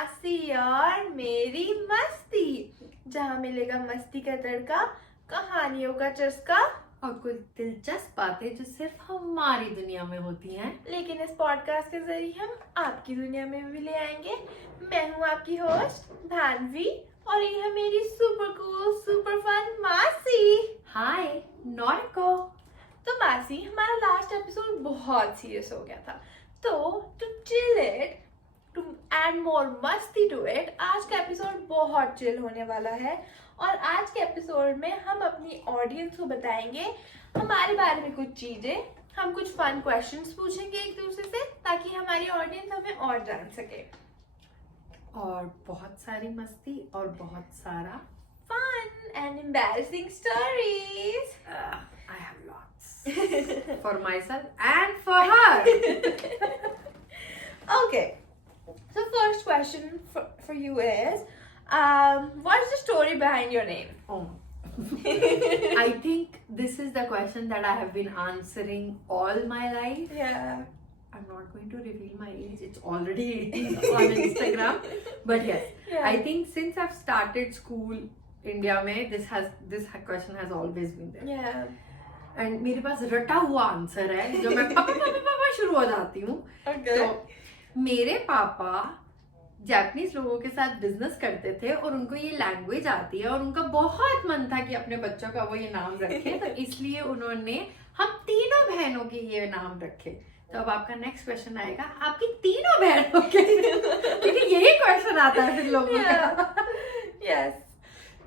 मासी और मेरी मस्ती, जहाँ मिलेगा मस्ती का तड़का, कहानियों का चस्का और कुछ दिलचस्प बातें जो सिर्फ हमारी दुनिया में होती हैं। लेकिन इस पॉडकास्ट के जरिए हम आपकी दुनिया में भी ले आएंगे। मैं हूँ आपकी होस्ट धानवी और ये है मेरी सुपर कूल सुपर फन मासी। हाय नॉर्को। तो मासी, हमारा लास्ट एपिसोड बहुत सीरियस हो गया था, तो to chill it, to add more मस्ती टू इट, आज का एपिसोड बहुत चिल होने वाला है। और आज के एपिसोड में हम अपनी ऑडियंस को बताएंगे हमारे बारे में कुछ चीजें। हम कुछ फन क्वेश्चंस पूछेंगे एक दूसरे से ताकि हमारी ऑडियंस हमें और जान सके। और बहुत सारी मस्ती और बहुत सारा fun and embarrassing stories. I have lots for myself and for her. Okay, so first question for you is, what's the story behind your name? Oh. I think this is the question that I have been answering all my life. Yeah. I'm not going to reveal my age. It's already on Instagram. But yes, Yeah. I think since I've started school, India mein, this question has always been there. Yeah. And मेरे पास रटा हुआ answer है जो मैं पापा शुरू हो जाती हूँ। Okay. तो मेरे पापा जापानीज लोगों के साथ बिजनेस करते थे और उनको ये लैंग्वेज आती है और उनका बहुत मन था कि अपने बच्चों का वो ये नाम रखे, तो इसलिए उन्होंने हम तीनों बहनों के ये नाम रखे। तो अब आपका नेक्स्ट क्वेश्चन आएगा, आपकी तीनों बहनों के, क्योंकि यही क्वेश्चन आता है फिर लोगों का। Yes.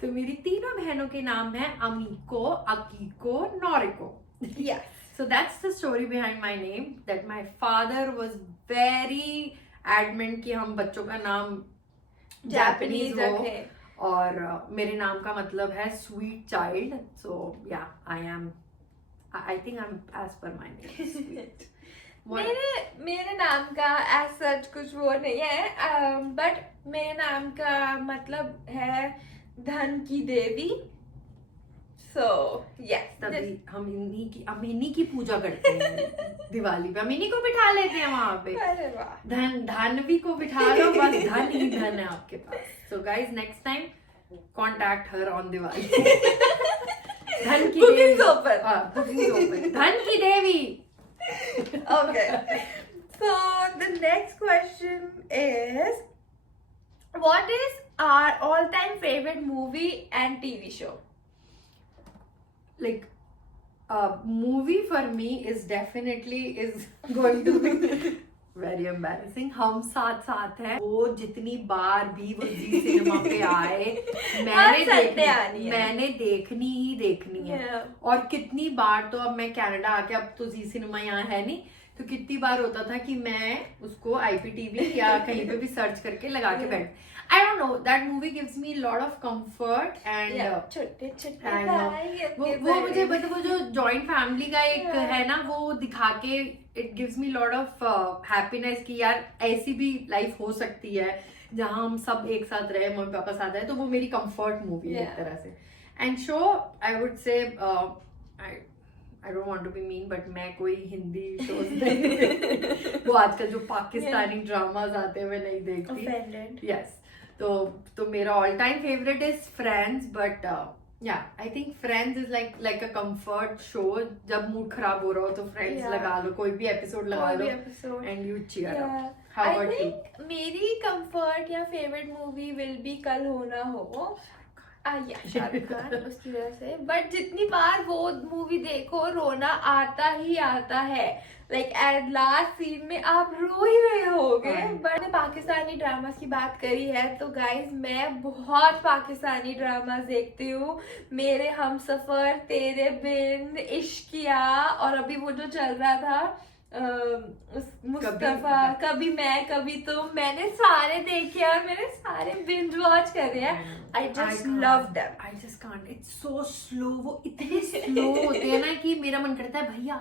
तो मेरी तीनों बहनों के नाम है अमीको, अकीको, नोरिको। Yes. So that's the story behind my name, that my father was very adamant कि हम बच्चों का नाम Japanese जापानीज हो रखें. और मेरे नाम का मतलब है sweet child. So yeah, I think I'm as per my name, sweet. मेरे नाम का as such कुछ वो नहीं है, बट मेरे नाम का मतलब है धन की देवी. So yes. तभी हम इन्हीं की पूजा करते हैं दिवाली पे। हम इन्हीं को बिठा लेते हैं वहां पे। अरे वाह. धनवी को बिठा लो, बस धन ही धन है आपके पास। So guys, next time contact her on Diwali. धन की Bookings देवी। open. हाँ, bookings open. धन की देवी। Okay. So the next question is, what is our all-time favorite movie and TV show? Like movie for me is going to be very embarrassing. हम साथ साथ हैं। वो जितनी बार भी वो जी सिनेमा पे आए, मैंने देखनी ही देखनी है। Yeah. और कितनी बार तो अब मैं कनाडा आके, अब तो जी सिनेमा यहाँ है नहीं, तो कितनी बार होता था कि मैं उसको IPTV या कहीं पे भी सर्च करके लगा के बैठ। I don't know, that movie gives me a lot of comfort and वो मुझे मतलब वो जो joint family का एक है ना, वो दिखा के it gives me a lot of happiness कि यार ऐसी भी life हो सकती है जहाँ हम सब एक साथ रहे, मम्मी पापा साथ रहे। तो वो मेरी comfort movie है एक तरह से। And show, I would say, I don't want to be mean, but मैं कोई हिंदी shows नहीं वो आजकल जो पाकिस्तानी ड्रामाज आते हैं मैं नहीं देखती। Offended. Yes. तो मेरा all time favorite is Friends, but yeah, I think Friends is like a comfort show. जब mood खराब हो रहा हो तो Friends लगा लो, कोई भी episode लगा लो and you cheer up. How about you? मेरी comfort या favorite movie will be कल हो ना हो। शाहरुख खान, उसकी वजह से। बट जितनी बार वो मूवी देखो रोना आता ही आता है। लाइक एट लास्ट सीन में आप रो ही रहे होगे। बट पाकिस्तानी ड्रामास की बात करी है तो गाइज मैं बहुत पाकिस्तानी ड्रामास देखती हूँ। मेरे हमसफर, तेरे बिन, इश्किया, और अभी वो जो चल रहा था मुस्तफा, कभी मैं कभी तुम, मैंने सारे देखे और मैंने सारे बिंज वॉच करे हैं। I just love them. I just can't. It's so slow. वो इतने slow होते हैं ना कि मेरा मन करता है भैया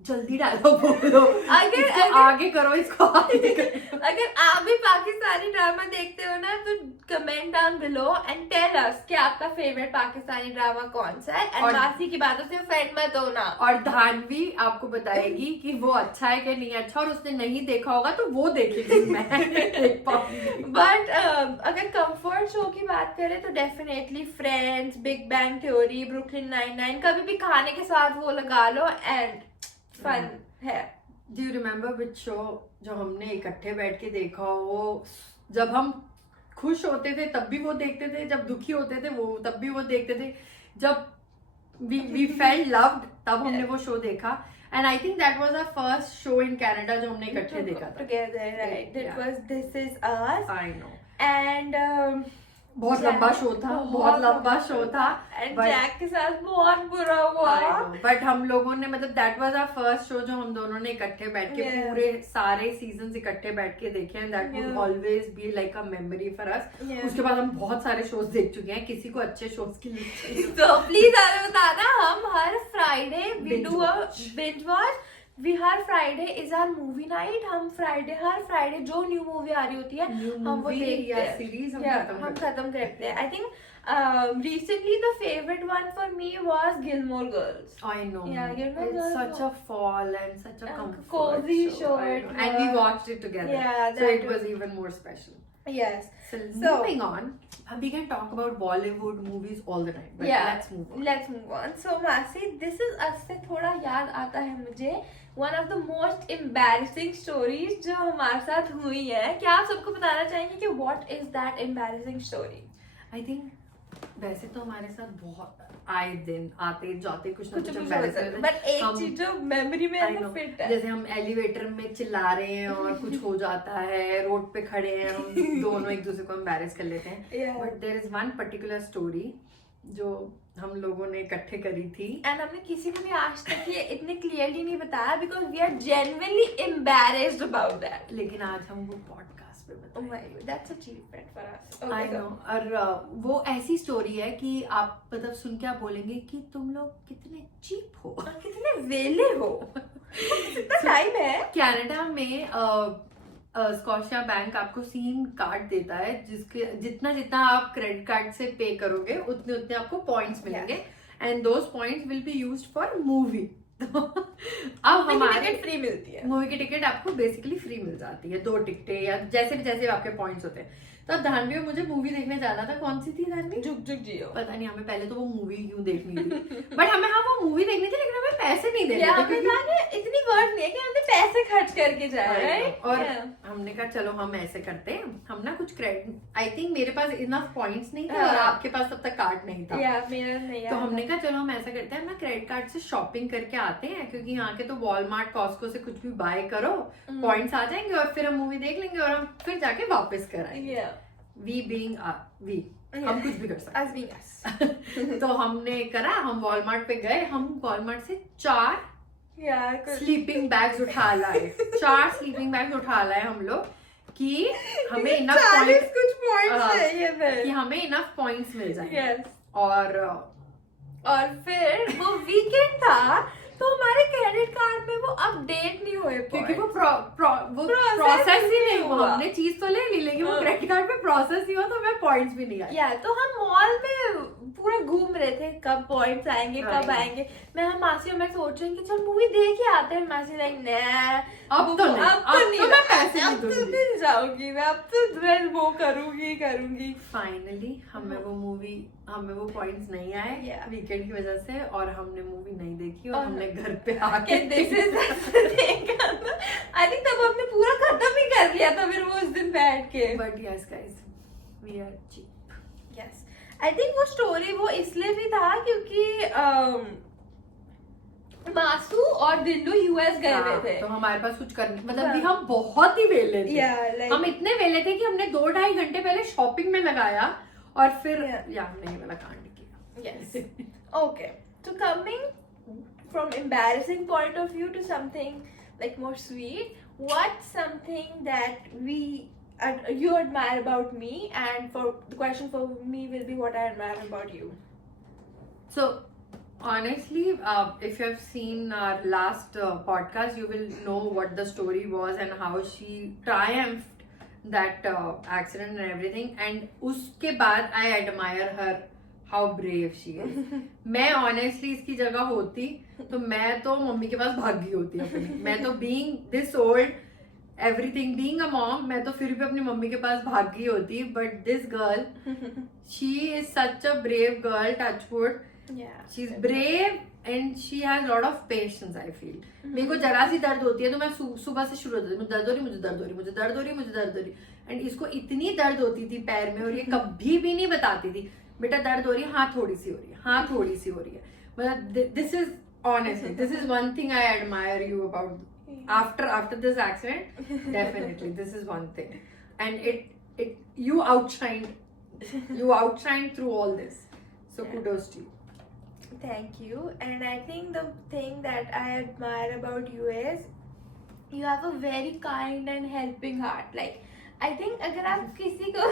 जल्दी डायलॉग बोलो, इसको आगे करो, इसको आगे करो। अगर आप भी पाकिस्तानी ड्रामा देखते हो ना तो comment down below and tell us कि आपका फेवरेट पाकिस्तानी ड्रामा कौन सा है, एंड मासी की बातों से ऑफेंड मत होना। और धानवी आपको बताएगी कि वो अच्छा है कि नहीं अच्छा, और उसने नहीं देखा होगा तो वो देखेगी, मैं देख पाऊंगी। बट अगर कंफर्ट शो की बात करें तो definitely friends, big bang theory, Brooklyn 99, कभी भी खाने के साथ वो लगा लो एंड फन है। Do you remember which show जो हमने इकट्ठे बैठ के देखा हो? जब हम खुश होते थे तब भी वो देखते थे, जब दुखी होते थे वो तब भी वो देखते थे, जब we felt loved तब हमने वो शो देखा। And I think that was our first show in Canada जो हमने इकट्ठे देखा था together, right? It was this is us. I know, and बहुत लंबा शो था, बहुत लंबा शो था, एंड जैक के साथ बहुत बुरा हुआ। बट हम लोगों ने, मतलब that was our first show जो हम दोनों ने इकट्ठे बैठ के पूरे सारे सीजन्स इकट्ठे बैठ के देखे, and that would always be like a memory for us. उसके बाद हम बहुत सारे शोज देख चुके हैं, किसी को अच्छे शोज की लिस्ट चाहिए तो प्लीज हमें बताना। हम हर Friday we do a binge watch. We हर Friday is our movie night. हम फ्राइडे, हर फ्राइडे जो न्यू मूवी आ रही होती है हम वो देखते हैं, सीरीज हम खत्म करते हैं। I think recently the favorite one for me was Gilmore Girls. I know. Yeah, Gilmore it's Girls such a fall and such a comfort cozy show. And we watched it together. Yeah, so it was even more special. Yes. So moving on, we can talk about Bollywood movies all the time. But Yeah, let's move on. So Masi, this is us से थोड़ा याद आता है मुझे one of the most embarrassing stories जो हमारे साथ हुई है। क्या आप सबको बताना चाहेंगे कि what is that embarrassing story? I think वैसे तो हमारे साथ बहुत आए दिन आते जाते कुछ ना कुछ embarrassing, but एक चीज जो मेमोरी में है फिट है, जैसे हम एलिवेटर में चिल्ला रहे हैं और कुछ हो जाता है, रोड पे खड़े हैं, हम दोनों एक दूसरे को एम्बैरेस कर लेते हैं। But there is one particular story जो हम लोगों ने इकट्ठे करी थी, एंड हमने किसी को भी आज तक ये इतने क्लियरली नहीं बताया because we are genuinely embarrassed about that. लेकिन आज हम वो पॉडकास्ट पे बताएंगे। That's achievement for us. I know. और वो ऐसी स्टोरी है कि आप मतलब सुन के आप बोलेंगे कि तुम लोग कितने चीप हो, कितने वेले हो। कितना टाइम है। कनाडा में स्कॉटिया बैंक आपको सीन कार्ड देता है जिसके जितना जितना आप क्रेडिट कार्ड से पे करोगे उतने उतने आपको पॉइंट्स मिलेंगे, and those points will be used for movie. अब हमारी टिकट फ्री मिलती है, मूवी की टिकट आपको बेसिकली फ्री मिल जाती है, 2 टिकटें या जैसे आपके पॉइंट्स होते हैं। तो अब धानवी और मुझे मूवी देखने जाना था। कौन सी थी धानवी? जुग जुग जियो। पता नहीं हमें पहले तो वो मूवी क्यों देखनी थी, बट हमें हाँ वो मूवी देखनी थी लेकिन हमें पैसे नहीं देने थे क्योंकि इतनी वर्थ नहीं है कि हमने पैसे खर्च करके जाए। और हमने कहा चलो हम ऐसे करते हैं, हम ना कुछ क्रेडिट, आई थिंक मेरे पास इनफ पॉइंट्स नहीं थे और आपके पास तब तक कार्ड नहीं था, मेरा नहीं। तो हमने कहा चलो हम ऐसा करते हैं, हम ना क्रेडिट कार्ड से शॉपिंग करके आते हैं क्योंकि यहाँ के तो वॉलमार्ट, कॉस्को से कुछ भी बाय करो पॉइंट्स आ जाएंगे और फिर हम मूवी देख लेंगे और हम फिर जाके वापस कराएंगे। We being we, हम कुछ भी कर सकते हैं। तो हमने करा, हम वॉलमार्ट पे गए, हम वॉलमार्ट से 4 स्लीपिंग बैग्स उठा लाए, 4 स्लीपिंग बैग्स उठा लाए हम लोग कि हमें इनफ पॉइंट्स मिल जाएंगे। और फिर वो वीकेंड था तो हमारे क्रेडिट कार्ड में वो अपडेट नहीं हुए क्योंकि वो प्रोसेस ही नहीं हुआ। हमने चीज तो ले ली लेकिन वो क्रेडिट कार्ड पे प्रोसेस ही हुआ तो हमें पॉइंट्स भी नहीं आए। तो हम मॉल में पूरा घूम रहे थे कब पॉइंट्स आएंगे कब आएंगे। मैं मासी और मैं सोच रही कि चल मूवी देख ही आते हैं। मासी लाइक अब तो मैं पैसे नहीं जाऊंगी, मैं अब तो वो करूंगी। फाइनली हमें वो पॉइंट्स नहीं आए वीकेंड की वजह से और हमने मूवी नहीं देखी और हमने घर पे आके आई थिंक तब हमने पूरा खत्म ही कर लिया था फिर वो उस दिन बैठ के। But yes guys we are cheap. Yes I think वो स्टोरी वो इसलिए भी था क्योंकि मासू और दिल्लू यूएस गए हुए थे तो हमारे पास कुछ करने मतलब भी हम बहुत ही वेले थे। हम इतने वेले थे कि हमने 2-2.5 घंटे पहले शॉपिंग में लगाया और फिर हमने ये वाला कांड किया। यस ओके, तो coming from embarrassing point of view to something like more sweet, what's something that you admire about me, and for the question for me will be what I admire about you. So Honestly, if you have seen our last podcast, you will know what the story was and how she triumphed that accident and everything. And उसके बाद I admire her how brave she is. मैं honestly इसकी जगह होती तो मैं तो mummy के पास भाग गई होती अपनी. मैं तो being this old, everything being a mom, मैं तो फिर भी अपनी मम्मी के पास भाग गई होती. But this girl, she is such a brave girl. Touch wood. Yeah. She's brave and she has lot of patience. I feel. मेरे को जरा सी दर्द होती है तो मैं सुबह से शुरू होती है, मुझे दर्द हो रही, मुझे दर्द हो रही, मुझे दर्द हो रही, मुझे दर्द हो रही. एंड इसको इतनी दर्द होती थी पैर में और ये कभी भी नहीं बताती थी बेटा दर्द हो रही है, हाँ थोड़ी सी हो रही है, हाँ थोड़ी सी हो रही है. मतलब this is honestly, this is one thing I admire you about. After this accident, definitely this is one thing, and it you outshined through all this. So kudos to you. Thank you. And I think the thing that I admire about you is you have a very kind and helping heart. Like I think अगर आप किसी को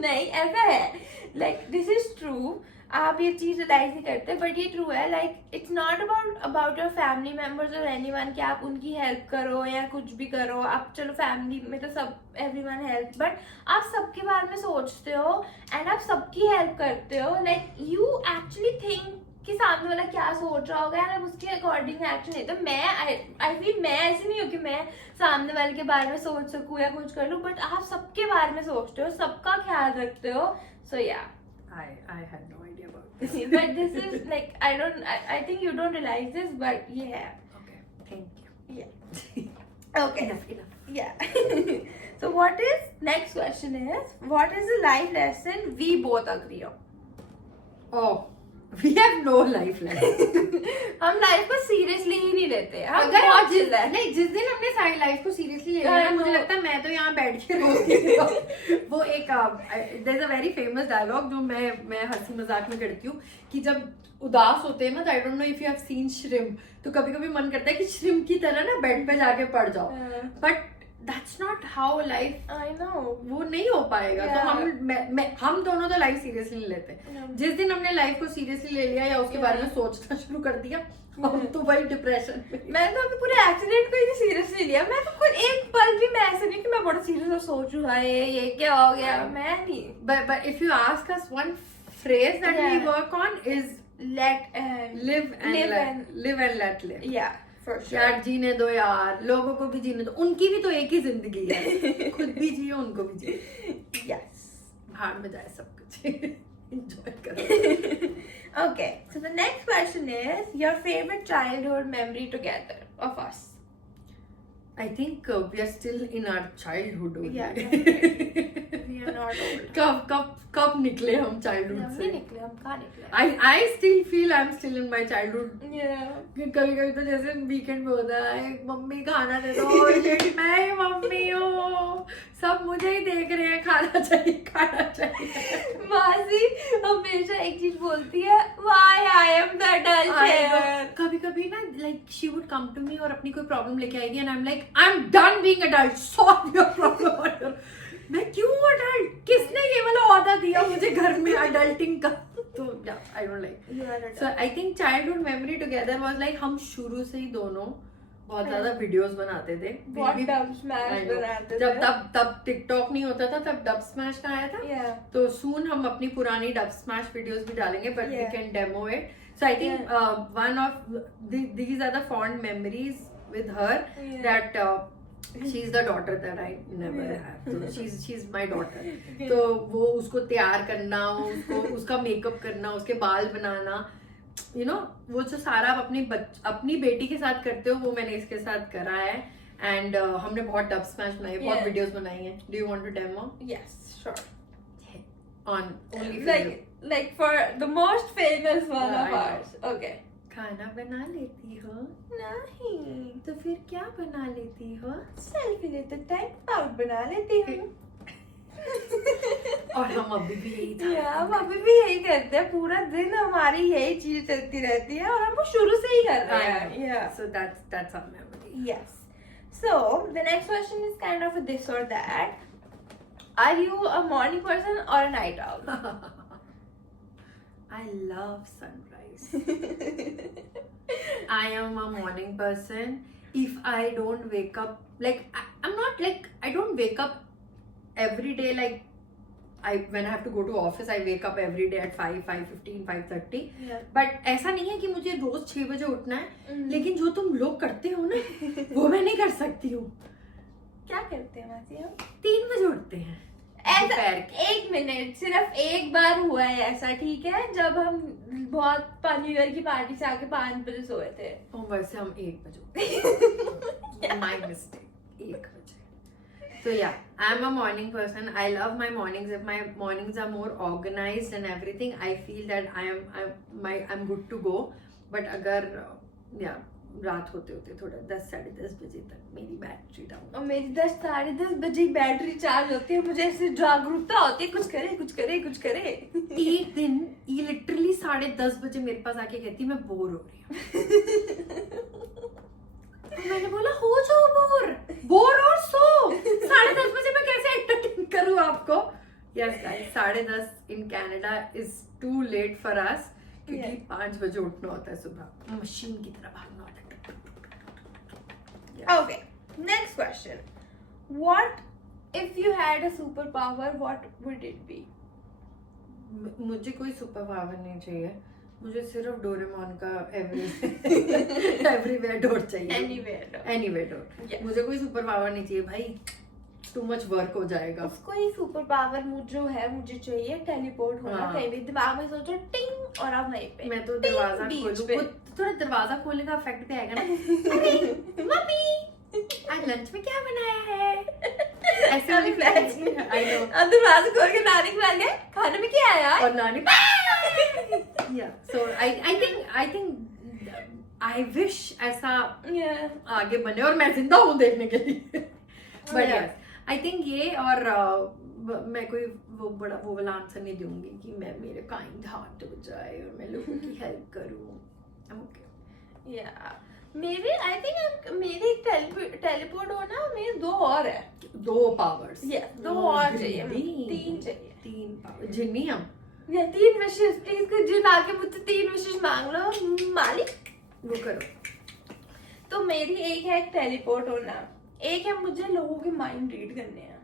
नहीं ऐसा है, like this is true. आप ये चीज रियलाइज नहीं करते बट ये ट्रू है. Like it's not about your family members और एनीवन कि आप उनकी हेल्प करो या कुछ भी करो. आप चलो फैमिली में तो सब एवरीवन हेल्प, बट आप सबके बारे में सोचते हो एंड आप सबकी हेल्प करते हो. लाइक यू एक्चुअली थिंक कि सामने वाला क्या सोच रहा होगा और उसके अकॉर्डिंग एक्शन है. तो मैं आई फील मैं ऐसी नहीं हूँ कि मैं सामने वाले के बारे में सोच सकूँ या कुछ कर लूँ, बट आप सबके बारे में सोचते हो, सबका ख्याल रखते हो. सो या I had no idea about this. but this is like I think you don't realize this, but yeah. Okay, thank you. Yeah. Okay. Enough. Yeah. So what is next question is what is the life lesson we both agree on? Oh, we have no life lesson. हम life को seriously ही नहीं लेते. हम अगर बहुत आप chill है. नहीं जिस दिन हमने सारी लाइफ को सीरियसली ले लिया ना, मुझे लगता है मैं तो यहाँ बैठ के रोती. वो एक there is a very famous dialogue जो मैं हंसी मजाक में करती हूँ कि जब उदास होते हैं ना, तो I don't know if you have seen shrimp, तो कभी कभी मन करता है कि श्रिम्प की तरह ना बेड पे जाके पड़ जाओ. But that's not how life. I know. वो नहीं हो पाएगा. Yeah. तो हम दोनों तो लाइफ सीरियसली नहीं लेते. जिस दिन हमने लाइफ को सीरियसली ले लिया या उसके बारे में सोचना शुरू कर दिया, हम तो वही डिप्रेशन में. मैं तो अभी पूरे एक्सीडेंट को ही सीरियसली लिया. मैं तो खुद एक पल भी मैं ऐसे नहीं कि मैं बड़ा सीरियस और सोचूं हाय ये क्या हो गया. मैं नहीं. But if you ask us one phrase that we work on is live and let live. Yeah, for sure. यार जीने दो यार, लोगों को भी जीने दो, उनकी भी तो एक ही जिंदगी है. खुद भी जियो, उनको भी जियो. Yes. भाड़ में जाए सब कुछ. Enjoy करो. Okay, so the next question is your favorite childhood memory together of us. I think we are still in our childhood only. Yeah, definitely. We are not old. कब निकले हम हम childhood नहीं से? निकले, हम कहाँ निकले? I still feel I'm still in my childhood. Yeah. कभी कभी तो जैसे वीकेंड पे होता है, मम्मी खाना दे दो, ये मैं ही मम्मी हूँ, सब मुझे ही देख रहे हैं, खाना चाहिए. मासी हमेशा एक चीज बोलती है why I am the adult here. कभी कभी ना like she would come to me और अपनी कोई प्रॉब्लम लेके आएगी and I'm like I'm done being adult, solve your problem. मैं क्यों अडल्ट, किसने ये वाला ऑर्डर दिया मुझे घर में अडल्टिंग का. तो I don't like. You are adult. So I think childhood memory together was like हम शुरू से ही दोनों बहुत ज्यादा वीडियोस बनाते थे. बहुत डब स्मैश बनाते थे. जब तब टिकटॉक नहीं होता था, तब डब स्मैश का आया था. Yeah. तो सून हम अपनी पुरानी डब स्मैश वीडियोस भी डालेंगे, but we Yeah. Can demo it. So I think one of these are the fond memories with her. Yeah. That she's the daughter that I never have. So she's my daughter. तो वो उसको तैयार करना, उसका makeup करना, उसके बाल बनाना, you know, वो जो सारा आप अपनी बेटी के साथ करते हो, वो मैंने इसके साथ करा है. एंड हमने बहुत डब स्मैश बनाई, बहुत वीडियोस बनाई हैं. Do you want to demo? Yes, sure. On only for you. Like for the most famous one Yeah, of I ours. Okay. खाना बना लेती हो? नहीं. तो फिर क्या बना लेती हो? सेल्फी लेते टाइम पाउड बना लेती हूँ. और हम अभी भी यही था. हम अभी भी यही करते हैं. पूरा दिन हमारी यही चीज चलती रहती है और हम वो शुरू से ही कर रहे हैं. Yeah. So that's our memory. Yes. So the next question is kind of a this or that. Are you a morning person or a night owl? I love sunrise. I am a morning person. If I don't wake up, like I'm not like I don't wake up every day like when I have to go to office, I wake up every day at 5, 5:15, 5:30. Yeah. But ऐसा नहीं है कि मुझे रोज 6 बजे उठना है. लेकिन जो तुम लोग करते हो ना, वो मैं नहीं कर सकती हूँ. क्या करते हैं मासी हम? 3 बजे उठते हैं. ऐसा दोपहर के. 1 मिनट, सिर्फ एक बार हुआ है ऐसा, ठीक है, जब हम बहुत न्यू ईयर की पार्टी से आके 5 बजे सोए थे. और वैसे हम 1 बजे. My mistake. 1 बजे. So yeah, I'm a morning person. I love my mornings. If my mornings are more organized and everything, I feel that I'm good to go. But अगर रात होते होते थोड़ा 10 साढ़े 10 बजे तक मेरी बैटरी डाउन. और मेरी 10 साढ़े 10 बजे बैटरी चार्ज होती है. मुझे ऐसे जागरूकता होती है, कुछ करे कुछ करे कुछ करे. एक दिन ये लिटरली 10:30 बजे मेरे पास आके कहती मैं बोर हो रही हूँ. मैंने बोला हो जाओ बोर और सो. 10:30 बजे मैं कैसे एंटरटेन करूँ आपको. Yes guys, 10:30 in Canada is too late for us, क्योंकि 5 बजे उठना होता है सुबह. मशीन की तरह भागना होता है. Okay, next question. What if you had a superpower, what would it be? मुझे कोई सुपर पावर नहीं चाहिए. मुझे सिर्फ डोरेमोन का एवरीवेयर डोर चाहिए. Anywhere door. Yes. मुझे कोई सुपर पावर नहीं चाहिए भाई. टू मच वर्क हो जाएगा. उसको ही सुपर पावर जो है मुझे चाहिए टेलीपोर्ट होना. हाँ. कहीं भी दिमाग में सोचो टिंग और आप वहीं पे. मैं तो टिंग, दरवाजा बीच खोलूं. पे. थोड़ा दरवाजा खोलने का इफेक्ट भी आएगा ना. अरे मम्मी आज लंच में क्या बनाया है. ऐसे वाली फ्लैश. I know. अब दरवाजा खोल के नानी को गए, खाने में क्या आया? और नानी. Yeah, so I think I wish ऐसा आगे बने और मैं जिंदा हूँ देखने के लिए. But yes, I think ये और मैं कोई वो वाला आंसर नहीं दूंगी कि मैं मेरे काइंड हार्ट हो जाए और मैं लोगों की हेल्प करूँ. I'm okay. Yeah. मेरे I think मेरी टेलीपोर्ट होना, मेरे 2 और है. 2 पावर्स. Yeah, 2 और चाहिए. 3 चाहिए. 3 पावर. जिन्नी हम. या 3 विशेष. प्लीज कुछ जिन आके मुझसे 3 विशेष मांग लो मालिक. वो करो. तो मेरी एक है टेलीपोर्ट होना, एक है मुझे लोगों के माइंड रीड करने हैं.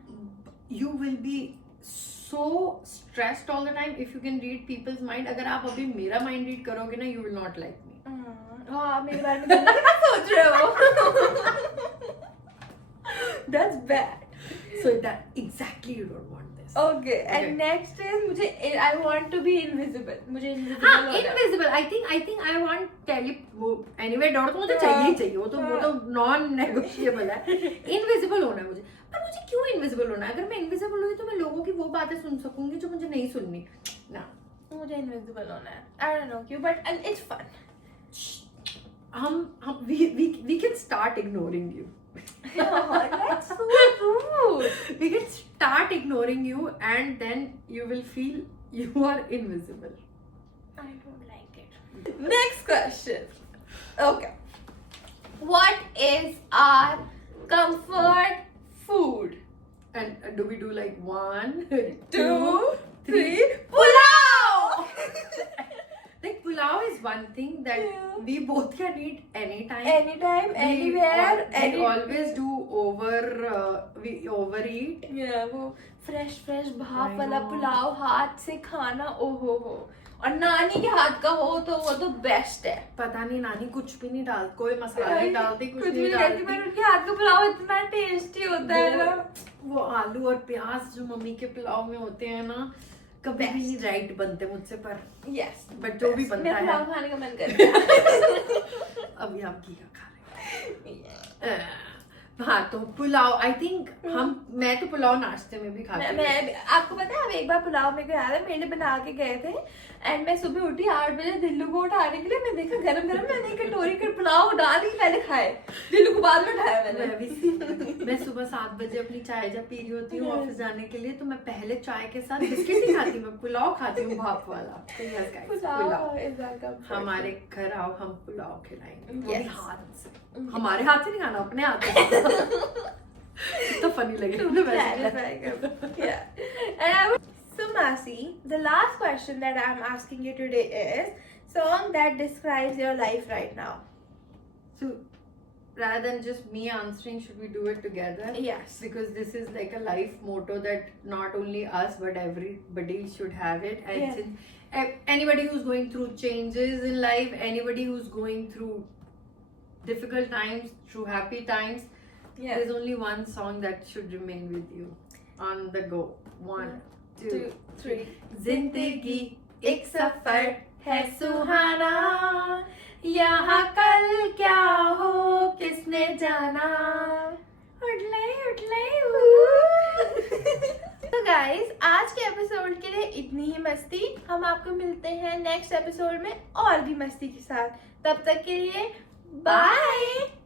You will be so stressed all the time if you can read people's mind. अगर आप अभी मेरा mind read करोगे ना, you will not like me. हाँ, मेरे बारे में गंदा क्या सोच रहे हो? That's bad. So that exactly you don't want this. Okay, and next is मुझे I want to be invisible. मुझे invisible हाँ, होना है. invisible. I think I want anyway डर तो मुझे चाहिए ही चाहिए. वो तो non negotiable है. Invisible होना है मुझे. पर मुझे क्यों invisible होना है? अगर मैं invisible हुई तो मैं लोगों की वो बातें सुन सकूंगी जो मुझे नहीं सुननी. ना. मुझे invisible होना है. I don't know क्यों, but it's fun. We can start ignoring you. Oh, that's so rude. We can start ignoring you and then you will feel you are invisible. I don't like it. Next question. Okay. What is our comfort food? And do we do like 1, 2, 3. Pulao! Like pulao is one thing that we both can eat anytime. Anytime, anywhere. We always do we overeat. Yeah, वो fresh भाप वाला पुलाव हाथ से खाना, ओहो हो. और नानी के हाथ का हो तो वो तो बेस्ट है. पता नहीं नानी कुछ भी नहीं डाल, कोई मसाला नहीं डालती, कुछ नहीं डालती, पर उनके हाथ का पुलाव इतना टेस्टी होता है ना. वो आलू और प्याज जो मम्मी के पुलाव में होते हैं ना, कभी भी नहीं राइट बनते मुझसे. पर यस, बट जो भी बनता है पुलाव खाने का मन करता है. अभी आप घी का खा रहे हैं. हाँ, तो पुलाव आई थिंक मैं तो पुलाव नाश्ते में भी खाती हूँ. मैं आपको पता है, अब एक बार पुलाव मेरे को याद है, मेरे बना के गए थे एंड मैं सुबह उठी 8 बजे दिल्लू को उठाने के लिए. मैं देखा गरम मैंने एक कटोरी के पुलाव डाल के पहले खाए, दिल्लू को बाद में उठाया मैंने. मैं सुबह 7 बजे अपनी चाय जब पी रही होती हूँ ऑफिस जाने के लिए, तो मैं पहले चाय के साथ बिस्किट नहीं खाती, मैं पुलाव खाती हूँ भाप वाला. पुलाव हमारे घर आओ, हम पुलाव खिलाएंगे हाथ से. हमारे हाथ से नहीं खाना, अपने हाथ से. तो फनी लगे. So Masi, the last question that I'm asking you today is song that describes your life right now. So rather than just me answering, should we do it together? Yes. Because this is like a life motto that not only us but everybody should have it. And Yeah. since anybody who's going through changes in life, anybody who's going through difficult times, through happy times, Yes. there's only one song that should remain with you. On the go. 1, 2, 3. जिंदगी एक सफर है सुहाना, यहाँ कल क्या हो किसने जाना, उठले तो गाइस, आज के एपिसोड के लिए इतनी ही मस्ती. हम आपको मिलते हैं नेक्स्ट एपिसोड में और भी मस्ती के साथ. तब तक के लिए बाय.